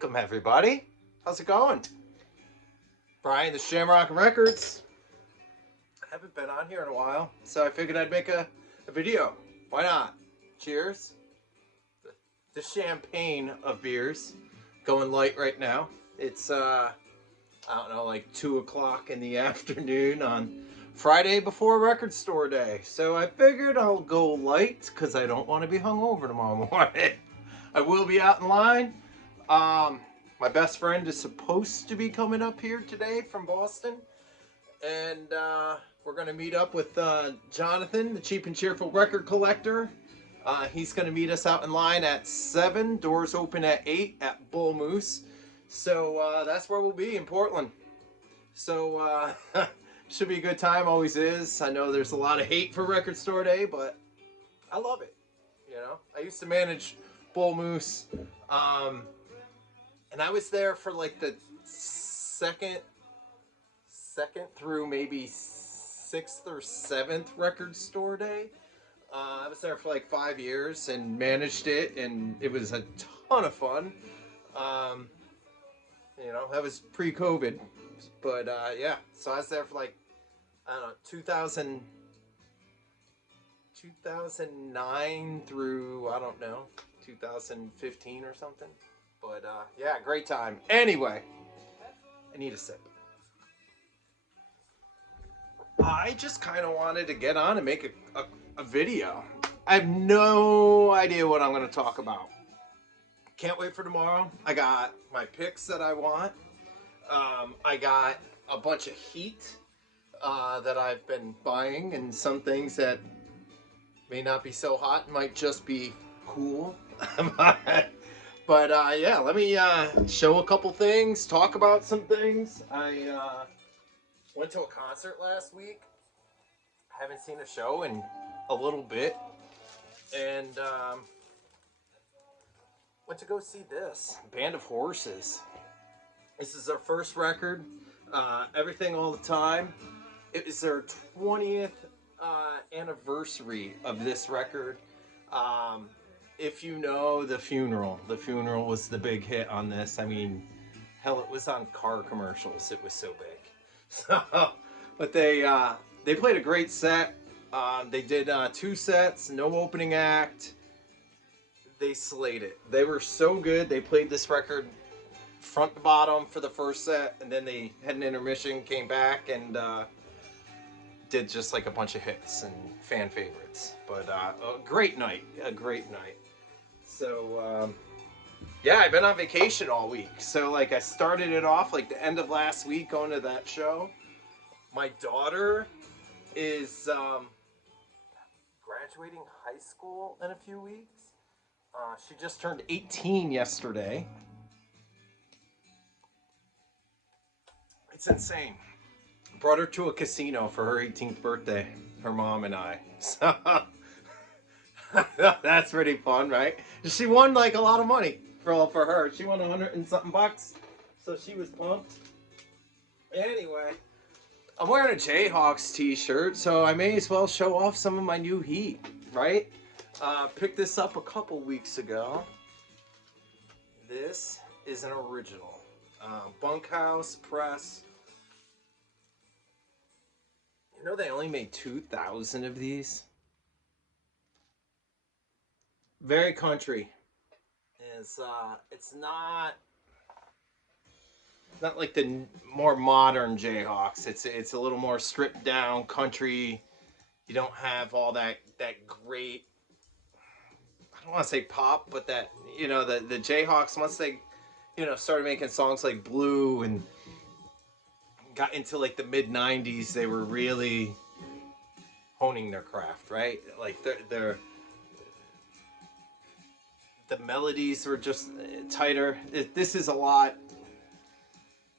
Welcome, everybody. How's it going? Brian, the Shamrock'n Records. I haven't been on here in a while, so I figured I'd make a video. Why not? Cheers. The champagne of beers. Going light right now. It's, I don't know, like 2 o'clock in the afternoon on Friday before record store day. So I figured I'll go light because I don't want to be hungover tomorrow morning. I will be out in line. My best friend is supposed to be coming up here today from Boston, and we're going to meet up with Jonathan, the Cheap and Cheerful record collector. He's going to meet us out in line at 7, doors open at 8 at Bull Moose. So that's where we'll be, in Portland. So should be a good time, always is. I know there's a lot of hate for record store day, but I love it. You know, I used to manage Bull Moose. And I was there for like the second through maybe 6th or 7th record store day. I was there for like 5 years and managed it, and it was a ton of fun. You know, that was pre-COVID, but yeah. So I was there for like, I don't know, 2009 through, I don't know, 2015 or something. But yeah, great time. Anyway, I need a sip. I just kind of wanted to get on and make a video. I have no idea what I'm going to talk about. Can't wait for tomorrow. I got my picks that I want. I got a bunch of heat that I've been buying, and some things that may not be so hot, might just be cool. But yeah, let me show a couple things, talk about some things. I went to a concert last week. Haven't seen a show in a little bit. And went to go see this, Band of Horses. This is their first record, Everything All the Time. It is their 20th anniversary of this record. If you know The Funeral was the big hit on this. I mean, hell, it was on car commercials. It was so big. So, but they played a great set. They did 2 sets, no opening act. They slayed it. They were so good. They played this record front to bottom for the first set, and then they had an intermission, came back, and did just like a bunch of hits and fan favorites. But a great night. So yeah, I've been on vacation all week. So like I started it off like the end of last week going to that show. My daughter is graduating high school in a few weeks. She just turned 18 yesterday. It's insane. Brought her to a casino for her 18th birthday, her mom and I. So that's pretty fun, right? She won like a lot of money for her. She won 100 and something bucks, so she was pumped. Anyway, I'm wearing a Jayhawks t-shirt, so I may as well show off some of my new heat, right? Picked this up a couple weeks ago. This is an original. Bunkhouse press. You know they only made 2,000 of these? Very country. It's not like the more modern Jayhawks. It's a little more stripped down country. You don't have all that great, I don't want to say pop, but that, you know, the Jayhawks, once they, you know, started making songs like Blue and got into like the mid 90s, they were really honing their craft, right? Like the melodies were just tighter. This is a lot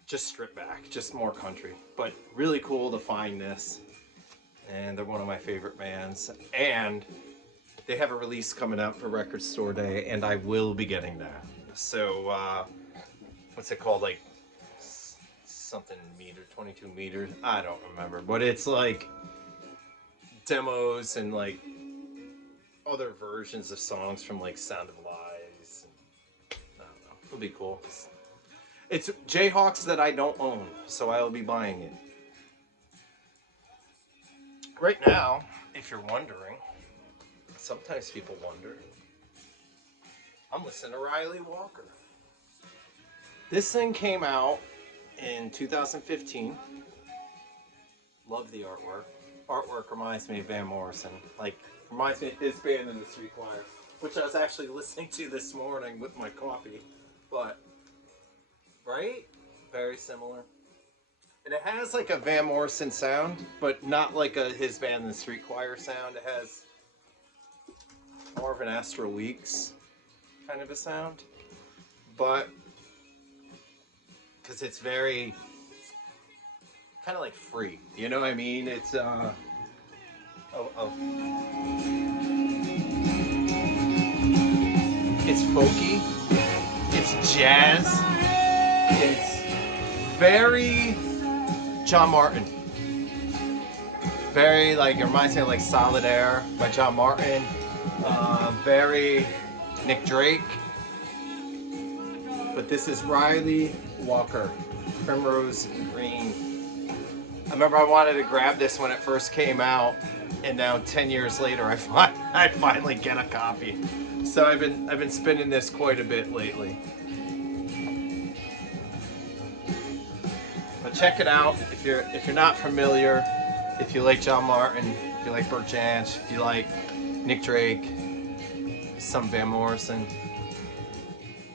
just stripped back, just more country, but really cool to find this. And they're one of my favorite bands, and they have a release coming out for Record Store Day, and I will be getting that. So what's it called, like something meter, 22 meters, I don't remember, but it's like demos and like other versions of songs from like Sound of Lies and, I don't know, It'll be cool. It's Jayhawks that I don't own, so I will be buying it. Right now, if you're wondering, sometimes people wonder, I'm listening to Riley Walker. This thing came out in 2015. Love the artwork. Artwork reminds me of Van Morrison. Like, reminds me of his band in the Street Choir, which I was actually listening to this morning with my coffee. But, right? Very similar. And it has like a Van Morrison sound, but not like his band in the Street Choir sound. It has more of an Astral Weeks kind of a sound. But, because it's very kind of like free, you know what I mean? It's it's folky, it's jazz, it's very John Martin, very like, it reminds me of like Solid Air by John Martin, very Nick Drake, but this is Riley Walker, Primrose Green. I remember I wanted to grab this when it first came out, and now 10 years later I finally get a copy. So I've been spinning this quite a bit lately. But check it out if you're not familiar, if you like John Martin, if you like Bert Jansch, if you like Nick Drake, some Van Morrison,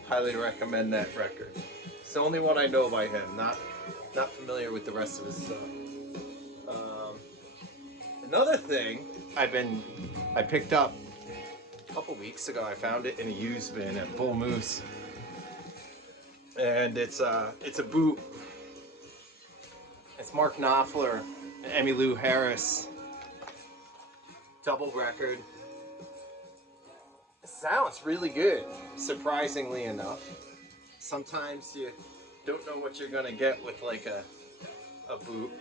highly recommend that record. It's the only one I know by him, not familiar with the rest of his stuff. Another thing I picked up a couple weeks ago, I found it in a used bin at Bull Moose, and it's a boot. It's Mark Knopfler and Emmylou Harris double record. It sounds really good, surprisingly enough. Sometimes you don't know what you're gonna get with like a boot,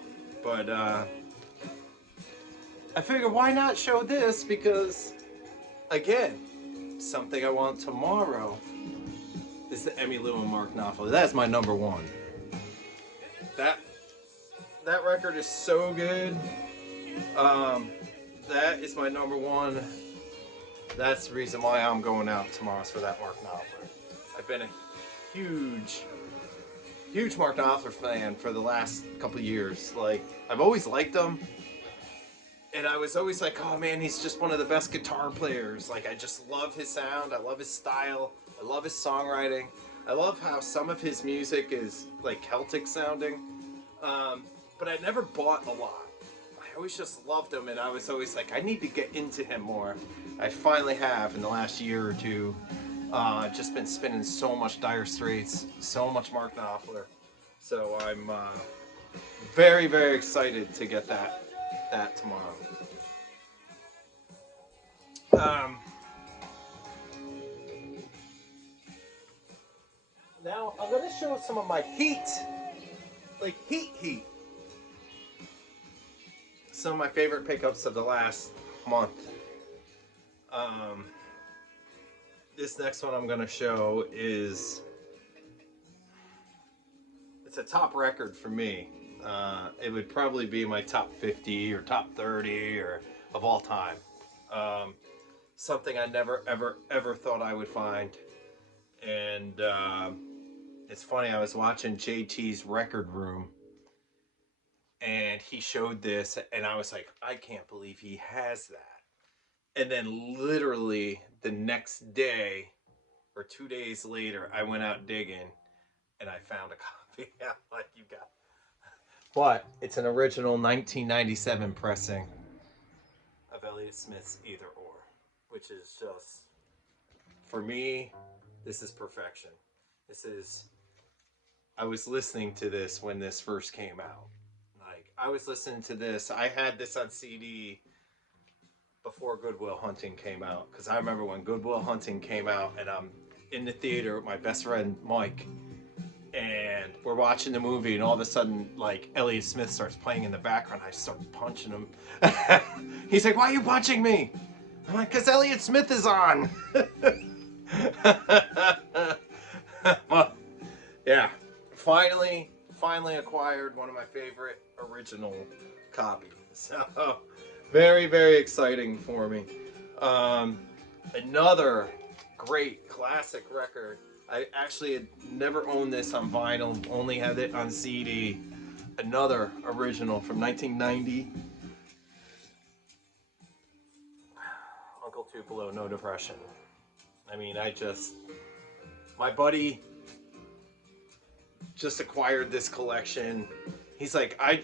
but I figured why not show this, because again, something I want tomorrow is the Emmylou and Mark Knopfler. That's my number one. That record is so good. That is my number one. That's the reason why I'm going out tomorrow, for that Mark Knopfler. I've been a huge Mark Knopfler fan for the last couple of years. Like, I've always liked him, and I was always like, oh man, he's just one of the best guitar players. Like, I just love his sound, I love his style, I love his songwriting. I love how some of his music is like Celtic sounding, but I never bought a lot. I always just loved him, and I was always like, I need to get into him more. I finally have in the last year or two. Just been spinning so much Dire Straits, so much Mark Knopfler. So I'm very, very excited to get that tomorrow. Now I'm going to show some of my heat. Some of my favorite pickups of the last month. This next one I'm going to show it's a top record for me. It would probably be my top 50 or top 30 or of all time. Something I never ever thought I would find. And it's funny, I was watching JT's Record Room, and he showed this, and I was like, I can't believe he has that. And then literally the next day or 2 days later, I went out digging and I found a copy. I'm like, you got what? It's an original 1997 pressing of Elliott Smith's Either Or, which is just, for me, this is perfection. I was listening to this when this first came out. Like, I was listening to this. I had this on CD before Good Will Hunting came out, because I remember when Good Will Hunting came out, and I'm in the theater with my best friend Mike, and we're watching the movie, and all of a sudden, like, Elliott Smith starts playing in the background. I start punching him. He's like, why are you punching me? I'm like, because Elliott Smith is on. acquired one of my favorite original copies. So, very, very exciting for me. Another great classic record. I actually had never owned this on vinyl, only had it on CD. Another original from 1990. Uncle Tupelo, No Depression. I mean, my buddy just acquired this collection. He's like, I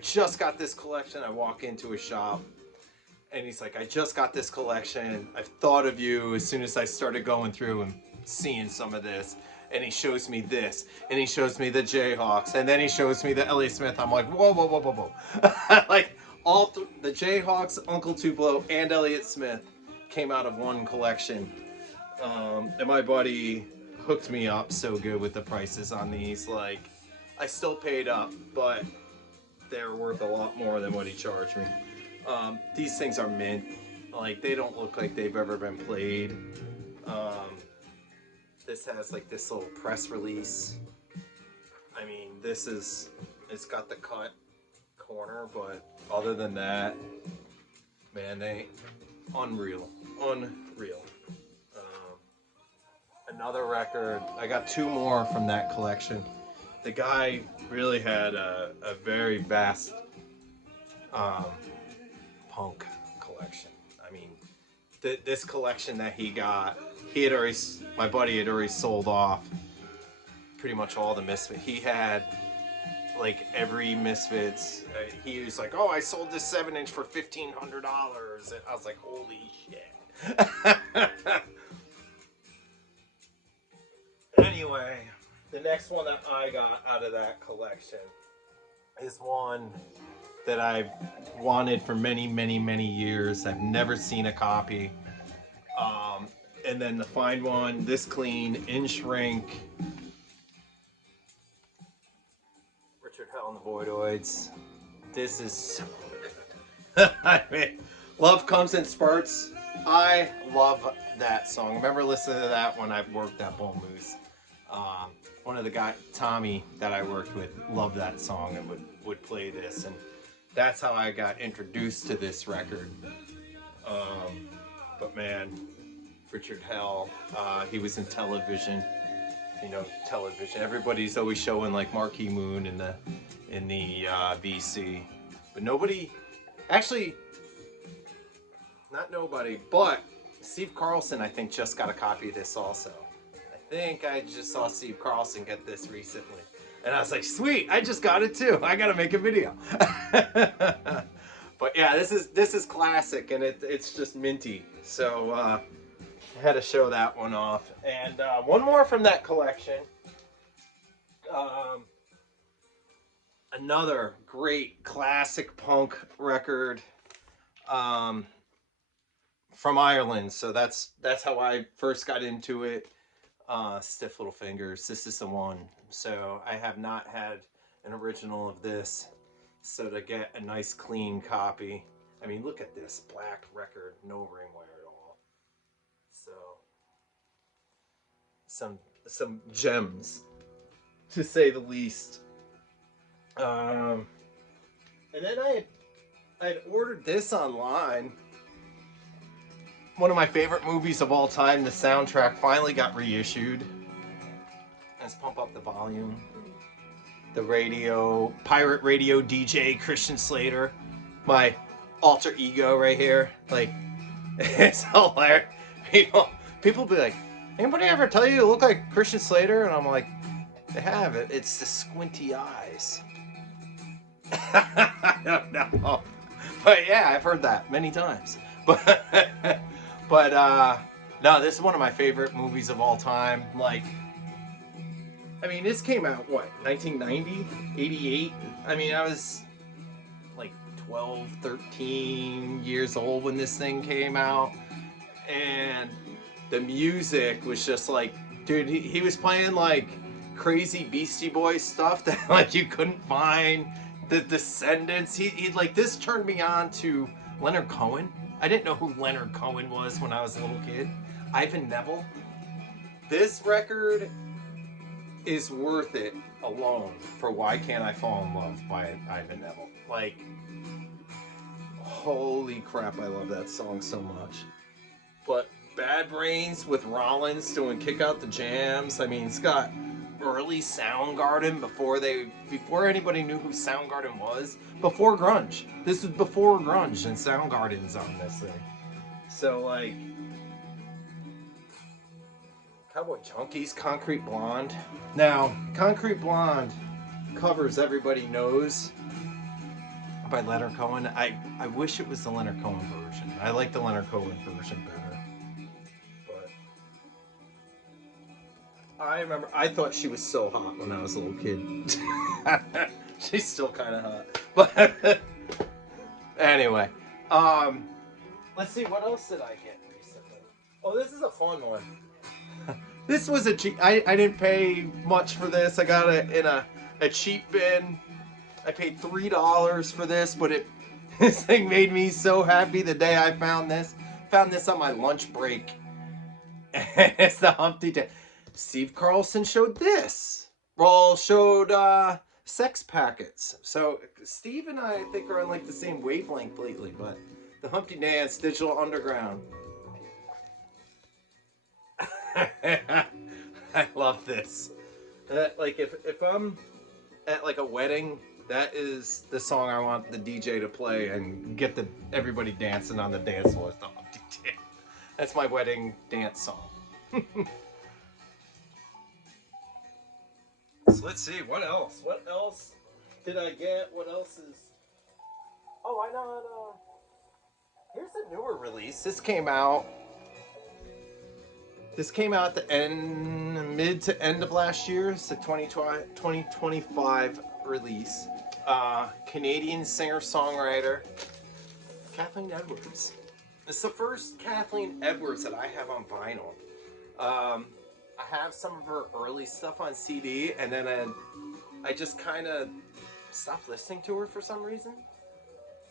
just got this collection. I walk into a shop and he's like, I just got this collection. I've thought of you as soon as I started going through and seeing some of this. And he shows me this, and he shows me the Jayhawks, and then he shows me the Elliott Smith. I'm like, whoa, whoa, whoa, whoa, whoa. Like, the Jayhawks, Uncle Tupelo, and Elliott Smith came out of one collection. And my buddy hooked me up so good with the prices on these. Like, I still paid up, but they're worth a lot more than what he charged me. These things are mint. Like, they don't look like they've ever been played. This has like this little press release. I mean, it's got the cut corner, but other than that, man, they unreal. Another record. I got two more from that collection. The guy really had a very vast punk collection. I mean, this collection that he got, my buddy had already sold off pretty much all the Misfits. He had like every Misfits. He was like, oh, I sold this 7-inch for $1,500. And I was like, holy shit. Anyway, the next one that I got out of that collection is one that I've wanted for many, many, many years. I've never seen a copy. And then to find one this clean, in shrink. Richard Hell and the Voidoids. This is so good. I mean, love comes in spurts. I love that song. I remember listening to that when I worked at Bull Moose. One of the guys, Tommy, that I worked with, loved that song and would play this. And that's how I got introduced to this record. But man, Richard Hell, he was in television. You know, television. Everybody's always showing like Marquee Moon in the VC, but nobody, actually, not nobody, but Steve Carlson, I think, just got a copy of this also. I think I just saw Steve Carlson get this recently, and I was like, sweet, I just got it too. I gotta make a video. But yeah, this is classic, and it's just minty. So I had to show that one off. And one more from that collection. Another great classic punk record from Ireland. So that's how I first got into it. Stiff Little Fingers. This is the one. So I have not had an original of this. So to get a nice clean copy. I mean, look at this black record, no ring wear at all. So some gems, to say the least. And then I had ordered this online. One of my favorite movies of all time, the soundtrack finally got reissued. Let's pump up the volume. The radio, pirate radio DJ Christian Slater, my alter ego right here. Like, it's hilarious. People be like, anybody ever tell you look like Christian Slater? And I'm like, they have it. It's the squinty eyes. I don't know. But yeah, I've heard that many times. But no, this is one of my favorite movies of all time. Like, I mean, this came out, what, 1990? 88? I mean, I was like 12, 13 years old when this thing came out. And the music was just like, dude, he was playing like crazy Beastie Boys stuff that like you couldn't find. The Descendants. He like, this turned me on to Leonard Cohen. I didn't know who Leonard Cohen was when I was a little kid. Ivan Neville. This record is worth it alone for Why Can't I Fall in Love by Ivan Neville. Like, holy crap, I love that song so much. But Bad Brains with Rollins doing Kick Out the Jams. I mean, it's got early Soundgarden before anybody knew who Soundgarden was. Before grunge. This was before grunge, and Soundgarden's on this thing. So, like, Cowboy Junkies, Concrete Blonde. Now, Concrete Blonde covers Everybody Knows by Leonard Cohen. I wish it was the Leonard Cohen version. I like the Leonard Cohen version better. But I remember, I thought she was so hot when I was a little kid. She's still kind of hot. But anyway, let's see, what else did I get recently? Oh, this is a fun one. This was a cheap, I didn't pay much for this. I got it in a cheap bin. I paid $3 for this, but this thing made me so happy the day I found this. Found this on my lunch break. And it's the Humpty Dance. Steve Carlson showed this. Well, showed Sex Packets. So Steve and I think are on like the same wavelength lately, but the Humpty Dance, Digital Underground. I love this. Like if I'm at like a wedding, that is the song I want the DJ to play and get everybody dancing on the dance floor. The Humpty Dance. That's my wedding dance song. So let's see, what else? What else did I get? What else is... Oh, I know. Here's a newer release. This came out at the mid to end of last year. It's a 2025 release. Canadian singer-songwriter Kathleen Edwards. It's the first Kathleen Edwards that I have on vinyl. I have some of her early stuff on CD, and then I just kind of stopped listening to her for some reason.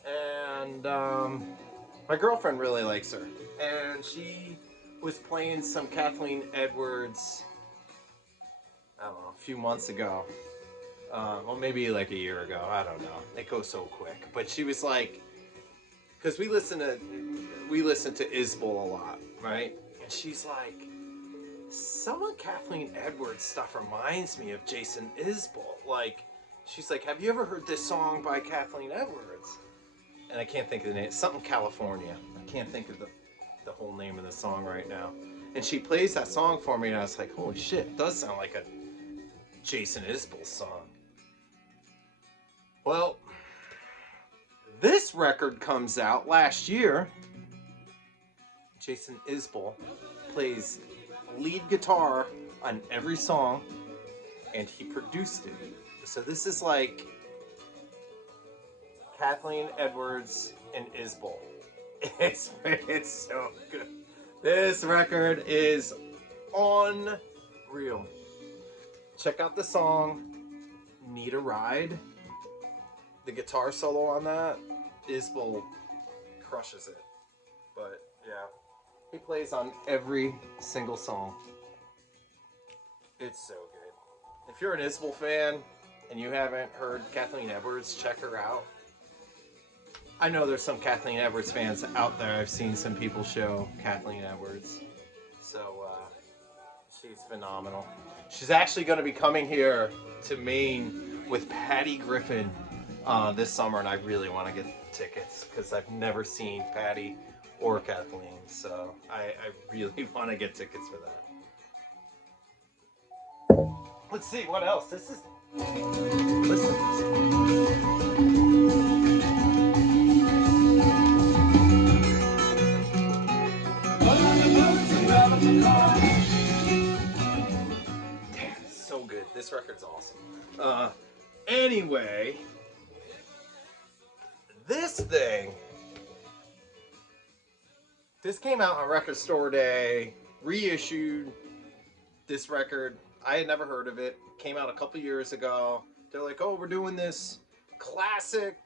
And my girlfriend really likes her, and she was playing some Kathleen Edwards, I don't know, a few months ago. Well, maybe like a year ago. I don't know. It goes so quick. But she was like, because we listen to Isbell a lot, right? And she's like, some of Kathleen Edwards stuff reminds me of Jason Isbell. Like, she's like, have you ever heard this song by Kathleen Edwards? And I can't think of the name. Something California. I can't think of the whole name of the song right now. And she plays that song for me, and I was like, holy shit, it does sound like a Jason Isbell song. Well, this record comes out last year. Jason Isbell plays lead guitar on every song, and he produced it. So this is like Kathleen Edwards and Isbell. It's so good. This record is unreal. Check out the song Need a Ride. The guitar solo on that, Isbell crushes it. But yeah, he plays on every single song. It's so good. If you're an Isbell fan and you haven't heard Kathleen Edwards, check her out. I know there's some Kathleen Edwards fans out there. I've seen some people show Kathleen Edwards. So she's phenomenal. She's actually going to be coming here to Maine with Patty Griffin this summer, and I really want to get tickets because I've never seen Patty or Kathleen. So I really want to get tickets for that. Let's see, what else? This is... Listen to this. Damn, it's so good. This record's awesome. Anyway, this thing, this came out on Record Store Day, reissued. This record, I had never heard of it. Came out a couple years ago. They're like, oh, we're doing this classic,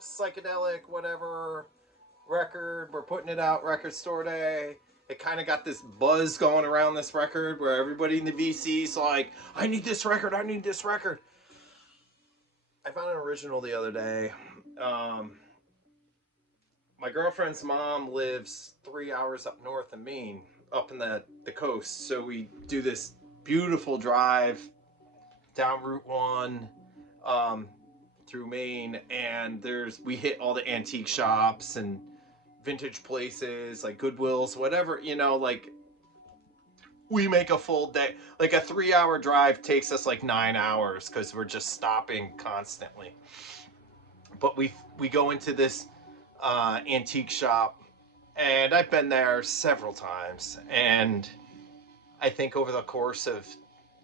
psychedelic, whatever record. We're putting it out Record Store Day. it kind of got this buzz going around this record where everybody in the VC's like, I need this record, I need this record. I found an original the other day. My girlfriend's mom lives 3 hours up north of Maine, up in the coast. So we do this beautiful drive down Route 1 through Maine, and we hit all the antique shops and vintage places like Goodwills, whatever, like we make a full day. Like a 3 hour drive takes us like 9 hours because we're just stopping constantly. But we go into this antique shop, and I've been there several times, and I think over the course of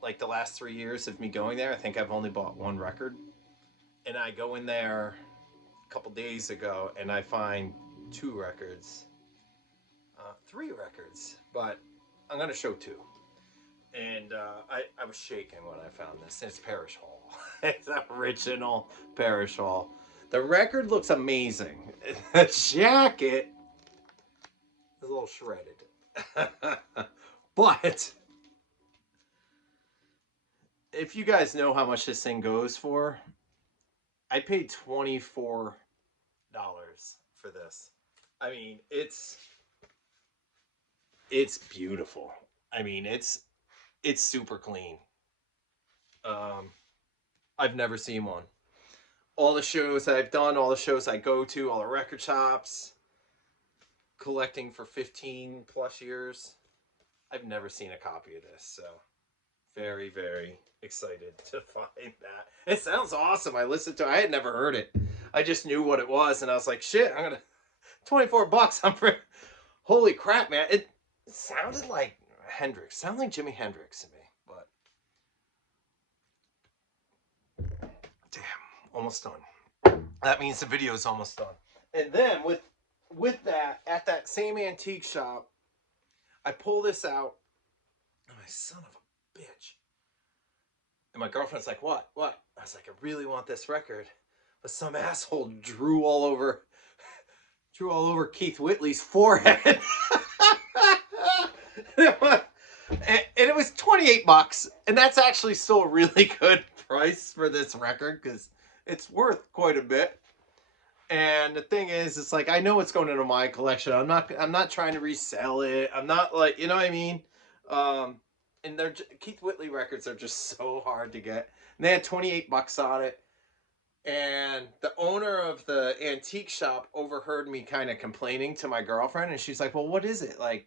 like the last 3 years of me going there, I think I've only bought one record. And I go in there a couple days ago and I find three records, but I'm going to show two. And I was shaking when I found this. It's Parish Hall. It's original Parish Hall. The record looks amazing. The jacket is a little shredded. But if you guys know how much this thing goes for, I paid $24 for this. I mean, it's beautiful. I mean, it's super clean. I've never seen one. All the shows I've done, all the shows I go to, all the record shops, collecting for 15 plus years, I've never seen a copy of this. So very, very excited to find that. It sounds awesome. I had never heard it. I just knew what it was, and I was like, shit, I'm gonna $24. Holy crap, man. It sounded like Hendrix. Sounded like Jimi Hendrix to me, but damn, almost done. That means the video is almost done. And then with that, at that same antique shop, I pull this out. Oh, my son of a bitch. And my girlfriend's like, what? I was like, I really want this record. But some asshole drew all over Keith Whitley's forehead. And it was $28, and that's actually still a really good price for this record because it's worth quite a bit. And the thing is, it's like, I know it's going into my collection. I'm not trying to resell it. I'm not like, you know what I mean? And Keith Whitley records are just so hard to get. And they had $28 on it. And the owner of the antique shop overheard me kind of complaining to my girlfriend, and she's like, well, what is it? Like,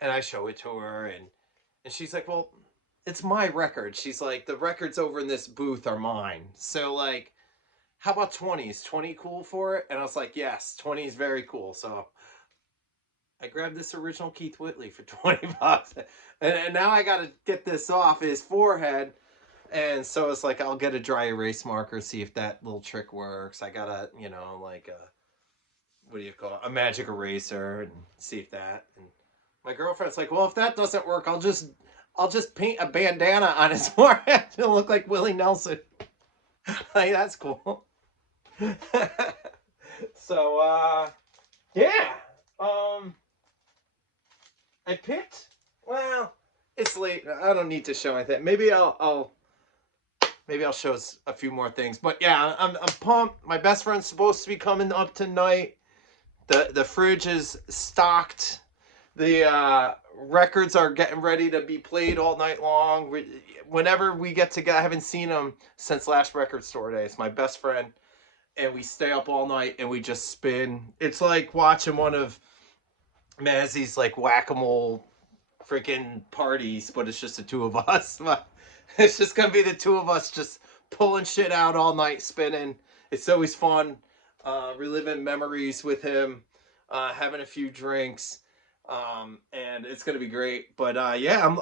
and I show it to her, and she's like, well, it's my record. She's like, the records over in this booth are mine. So, like, how about 20? Is 20 cool for it? And I was like, yes, 20 is very cool. So I grabbed this original Keith Whitley for $20. And now I got to get this off his forehead. And so it's like, I'll get a dry erase marker, see if that little trick works. I got a, like what do you call it? A magic eraser, and see if that. And my girlfriend's like, well, if that doesn't work, I'll just paint a bandana on his forehead. It'll look like Willie Nelson. Like, that's cool. So, yeah. I picked, well, it's late. I don't need to show anything. Maybe I'll show us a few more things. But yeah, I'm pumped. My best friend's supposed to be coming up tonight. The fridge is stocked. The records are getting ready to be played all night long. Whenever we get together, I haven't seen him since last record store day. It's my best friend, and we stay up all night and we just spin. It's like watching one of Mazzy's like whack-a-mole freaking parties, but it's just the two of us. It's just gonna be the two of us just pulling shit out all night, spinning. It's always fun, reliving memories with him, having a few drinks, and it's gonna be great. But yeah,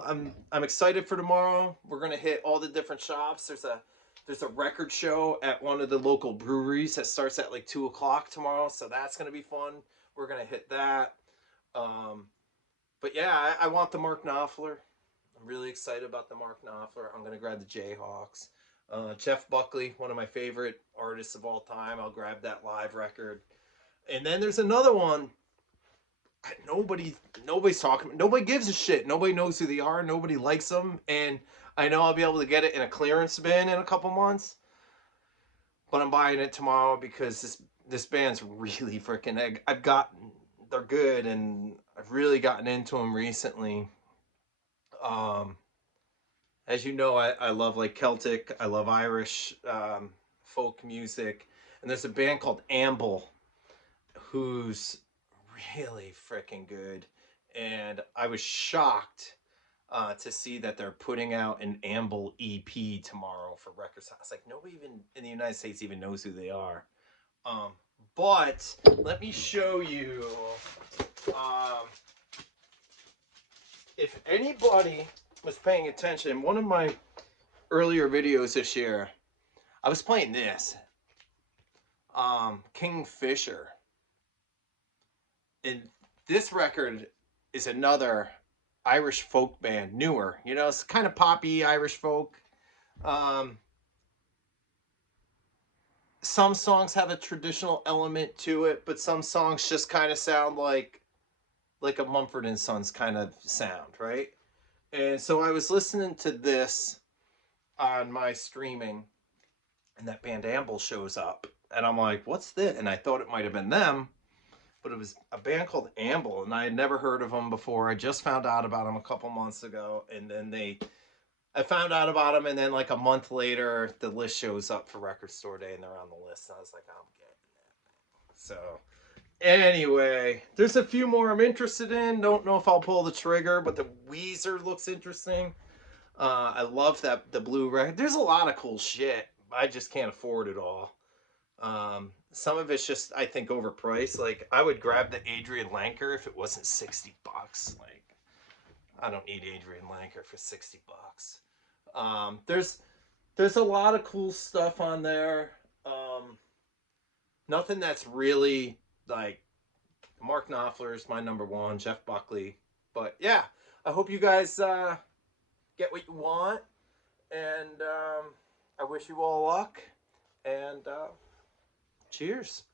I'm excited for tomorrow. We're gonna hit all the different shops. There's a record show at one of the local breweries that starts at like 2 o'clock tomorrow, so that's gonna be fun. We're gonna hit that. But yeah, I want the Mark Knopfler. I'm really excited about the Mark Knopfler. I'm gonna grab the Jayhawks. Jeff Buckley, one of my favorite artists of all time. I'll grab that live record. And then there's another one nobody's talking. Nobody gives a shit. Nobody knows who they are. Nobody likes them. And I know I'll be able to get it in a clearance bin in a couple months. But I'm buying it tomorrow because this band's really freaking. I've gotten they're good, and I've really gotten into them recently. Um, as you know, I love like Celtic. I love Irish folk music, and there's a band called Amble, who's really freaking good. And I was shocked to see that they're putting out an Amble EP tomorrow for records. I was like, nobody even in the United States even knows who they are. Um, but let me show you. Um, if anybody was paying attention, in one of my earlier videos this year, I was playing this. Kingfisher. And this record is another Irish folk band, newer. You know, it's kind of poppy Irish folk. Um, some songs have a traditional element to it, but some songs just kind of sound like a Mumford and Sons kind of sound, right? And so I was listening to this on my streaming, and that band Amble shows up, and I'm like, "What's this?" And I thought it might have been them, but it was a band called Amble, and I had never heard of them before. I just found out about them a couple months ago, and then I found out about them, and then like a month later, the list shows up for Record Store Day, and they're on the list. And I was like, I'm getting that. So anyway, there's a few more I'm interested in. Don't know if I'll pull the trigger, but the Weezer looks interesting. I love that the blue record. There's a lot of cool shit. I just can't afford it all. Some of it's just I think overpriced. Like I would grab the Adrian Lanker if it wasn't $60. Like I don't need Adrian Lanker for $60. There's a lot of cool stuff on there. Nothing that's really like Mark Knopfler's my number one, Jeff Buckley. But yeah, I hope you guys get what you want, and I wish you all luck. And cheers.